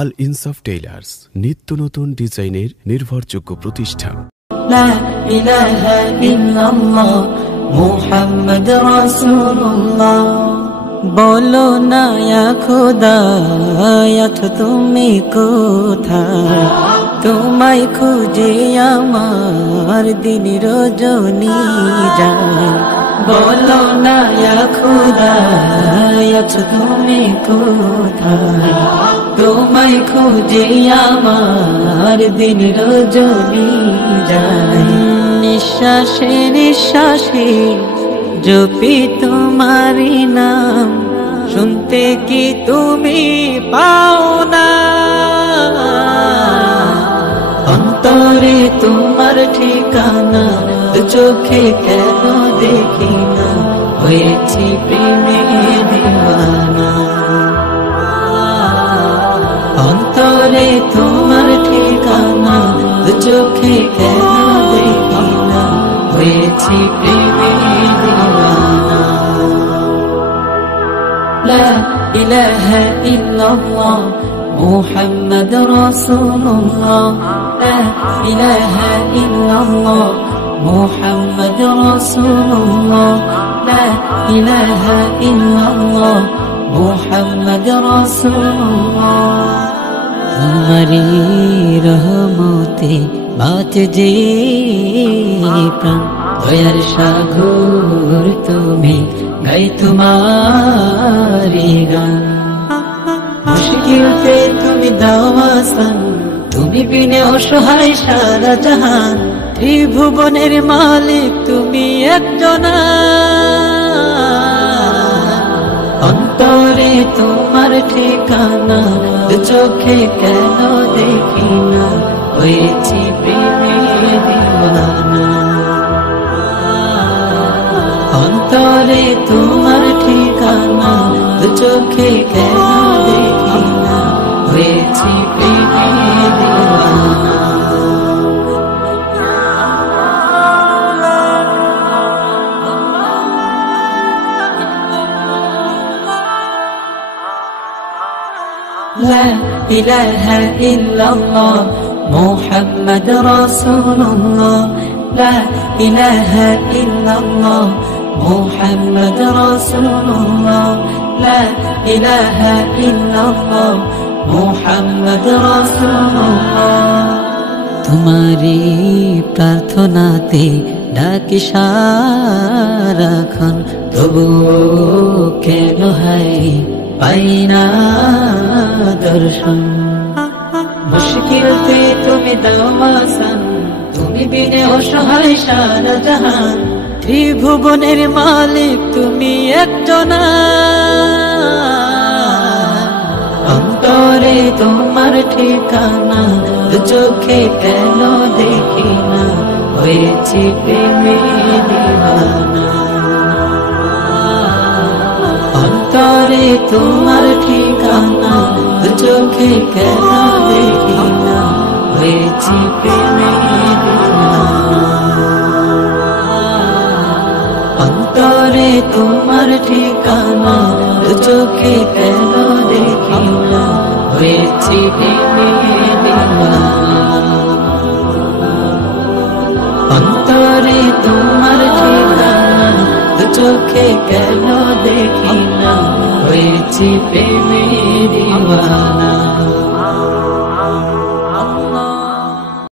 আল ইনসাফ টেইলার্স, নিত্য নতুন ডিজাইনের নির্ভরযোগ্য প্রতিষ্ঠান। লা ইলাহা ইল্লাল্লাহ মুহাম্মদ রাসূলুল্লাহ। বলো না ইয়া খোদা আছো তুমি কোথায়, তোমায় খুঁজে আমার দিন রজনী যায়। বলো না ইয়া খোদা আছো তুমি কোথায়, তোমায় খুঁজে আমার দিন রজনী যায়। নিঃশ্বাসে নিঃশ্বাসে জপি তোমারি নাম, শুনতে কি তুমি পাও না? অন্তরে তোমার ঠিকানা, চোখে কেন দেখি না, হয়েছি প্রেমে দিওয়ানা। অন্তরে তোমার ঠিকানা, চোখে কেন দেখি না, হয়েছি প্রেমে দিওয়ানা। লা ইলাহা ইল্লাল্লাহ মুহাম্মদ রাসূলুল্লাহ। লা ইলাহা ইল্লাল্লাহ মুহাম্মদ রাসূলুল্লাহ। লা ইলাহা ইল্লাল্লাহ মুহাম্মদ রাসূলুল্লাহ। তোমারি রহমতে বাঁচে যে প্রাণ, দয়ার সাগর তুমি, গাই তোমারি গান। মুশকিলতে তুমি দাও আসান, তুমি বিনে অসহায় সারা জাহান। ত্রিভুবনের মালিক তুমি একজনা, অন্তরে তোমার ঠিকানা, চোখে কেন দেখি না, হয়েছি প্রেমে দিওয়ানা। অন্তরে তোমার ঠিকানা, চোখে কেন দেখি না, হয়েছি প্রেমে দিওয়ানা। لا إله إلا الله محمد رسول الله. لا إله إلا الله محمد رسول الله. لا إله إلا الله محمد رسول الله. तुम्हारी प्रार्थनाते डाकी साराक्षण, तबु केन हाय पाइना दर्शन। मुश्किलते तुमी दाओ आसान, तुमी बिने असहाय सारा जहान। त्रिभुवनेर मालिक तुमी एकजना, অন্তরে তোমার ঠিকানা, চোখে কেন দেখি না, হয়েছি প্রেমে দিওয়ানা। অন্তরে তোমার ঠিকানা, চোখে কেন দেখি না, হয়েছি প্রেমে দিওয়ানা। অন্তরে তোমার ঠিকানা, চোখে কেন দেখি না, হয়েছি প্রেমে দিওয়ানা। অন্তরে তোমার ঠিকানা, চোখে কেন দেখি না, হয়েছি প্রেমে দিওয়ানা।